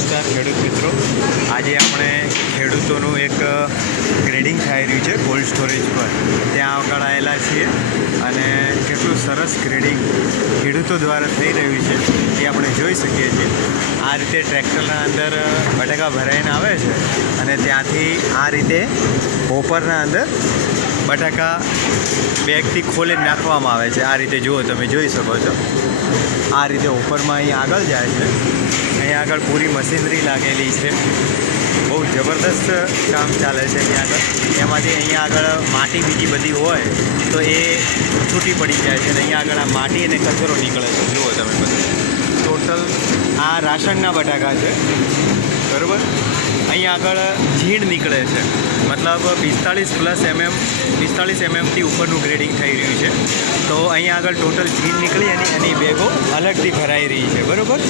નમસ્કાર ખેડૂત મિત્રો, આજે આપણે ખેડૂતોનું એક ગ્રેડિંગ થઈ રહ્યું છે કોલ્ડ સ્ટોરેજ પર, ત્યાં આગળ આવેલા છીએ અને કેટલું સરસ ગ્રેડિંગ ખેડૂતો દ્વારા થઈ રહ્યું છે એ આપણે જોઈ શકીએ છીએ। આ રીતે ટ્રેક્ટરના અંદર બટાકા ભરાઈને આવે છે અને ત્યાંથી આ રીતે હોપરના અંદર બટાકા બેગથી ખોલીને નાખવામાં આવે છે। આ રીતે જુઓ, તમે જોઈ શકો છો, આ રીતે હોપરમાં અહીં આગળ જાય છે। અહીં આગળ પૂરી મશીનરી લાગેલી છે, બહુ જબરદસ્ત કામ ચાલે છે અહીં આગળ। એમાંથી અહીંયા આગળ માટી બીજી બધી હોય તો એ છૂટી પડી જાય છે અને અહીંયા આગળ આ માટી અને કચરો નીકળે છે। જુઓ તમે બધું, ટોટલ આ રાશનના બટાકા છે, બરાબર। અહીંયા આગળ ઝીણ નીકળે છે, મતલબ 45 mm ઉપરનું ગ્રેડિંગ થઈ રહ્યું છે। તો અહીંયા આગળ ટોટલ ઝીણ નીકળી અને એની બેગો અલગથી ભરાઈ રહી છે, બરાબર।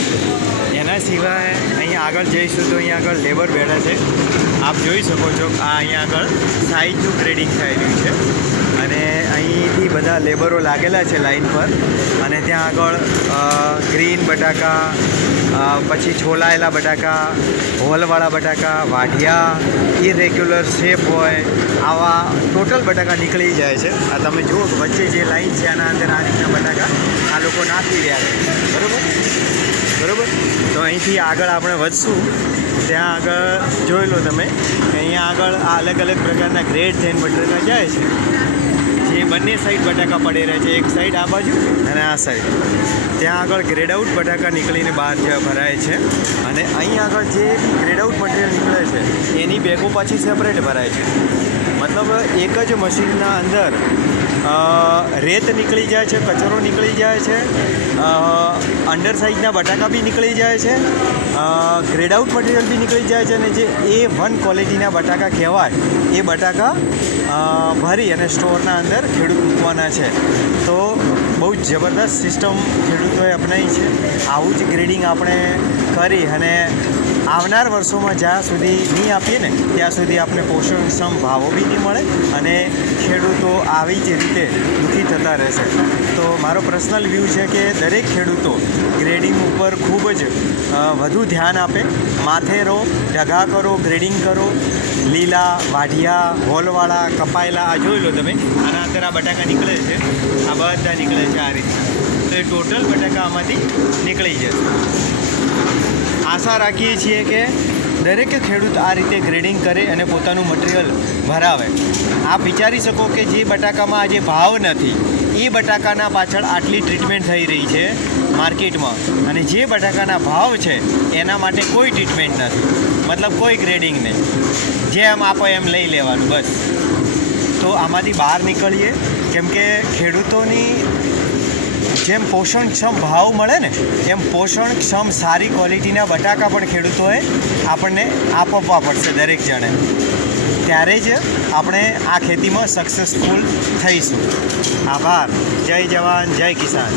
એના સિવાય અહીંયા આગળ જઈશું તો અહીંયા આગળ લેબર બેઠા છે, આપ જોઈ શકો છો। આ અહીંયા આગળ સાઈઝનું ગ્રેડિંગ થઈ રહ્યું છે અને અહીંથી બધા લેબરો લાગેલા છે લાઈન પર અને ત્યાં આગળ ગ્રીન બટાકા, પછી છોલાયેલા બટાકા, હોલવાળા બટાકા, વાઢિયા, ઇરેગ્યુલર શેપ હોય, આવા ટોટલ બટાકા નીકળી જાય છે। આ તમે જુઓ, વચ્ચે જે લાઈન છે આના અંદર આ રીતના બટાકા આ લોકો નાખી રહ્યા છે, બરાબર। તો અહીંથી આગળ આપણે વધશું, ત્યાં આગળ જોઈ લો તમે, અહીંયા આગળ આ અલગ અલગ પ્રકારના ગ્રેડ થઈને બટાકા જાય છે, જે બંને સાઈડ બટાકા પડી રહ્યા છે, એક સાઈડ આ બાજુ અને આ સાઈડ। ત્યાં આગળ ગ્રેડ આઉટ બટાકા નીકળીને બહાર ભરાય છે અને અહીં આગળ જે ગ્રેડ આઉટ મટીરિયલ નીકળે છે એની બેગો પાછી સેપરેટ ભરાય છે। મતલબ એક જ મશીનના અંદર રેત નીકળી જાય છે, કચરો નીકળી જાય છે, અંડર સાઇઝના બટાકા બી નીકળી જાય છે, ગ્રેડ આઉટ મટીરિયલ બી નીકળી જાય છે અને જે A1 ક્વોલિટીના બટાકા કહેવાય એ બટાકા ભરી અને સ્ટોરના અંદર ખેડૂત મૂકવાના છે। તો બહુ જ જબરદસ્ત સિસ્ટમ ખેડૂતોએ અપનાવી છે। આવું જ ગ્રેડિંગ આપણે કરી અને આવનાર વર્ષોમાં જ્યાં સુધી નહીં આપીએ ને ત્યાં સુધી આપણે પોષણક્ષમ ભાવો બી નહીં મળે અને ખેડૂતો આવી જ રીતે દુઃખી થતા રહેશે। તો મારો પર્સનલ વ્યૂ છે કે દરેક ખેડૂતો ગ્રેડિંગ ઉપર ખૂબ જ વધુ ધ્યાન આપે, માથે રહો, ઢગા કરો, ગ્રેડિંગ કરો, લીલા, વાઢિયા, હોલવાળા, કપાયેલા, આ જોઈ લો તમે, આના અંદર આ બટાકા નીકળે છે, આ બધા નીકળે છે આ રીતના। તો એ ટોટલ બટાકા આમાંથી નીકળી જશે। આશા રાખીએ છીએ કે દરેક ખેડૂત આ રીતે ગ્રેડિંગ કરે અને પોતાનું મટીરિયલ ભરાવે। આપ વિચારી શકો કે જે બટાકામાં આજે ભાવ નથી એ બટાકાના પાછળ આટલી ટ્રીટમેન્ટ થઈ રહી છે માર્કેટમાં, અને જે બટાકાના ભાવ છે એના માટે કોઈ ટ્રીટમેન્ટ નથી, મતલબ કોઈ ગ્રેડિંગ નહીં, જેમ આપો એમ લઈ લેવાનું બસ। તો આમાંથી બહાર નીકળીએ, કેમ કે ખેડૂતોની જેમ પોષણક્ષમ ભાવ મળે ને એમ પોષણક્ષમ સારી ક્વોલિટીના બટાકા પણ ખેડૂતોએ આપણને આપવા પડશે દરેક જણે, ત્યારે જ આપણે આ ખેતીમાં સક્સેસફુલ થઈશું। આભાર। જય જવાન, જય કિસાન।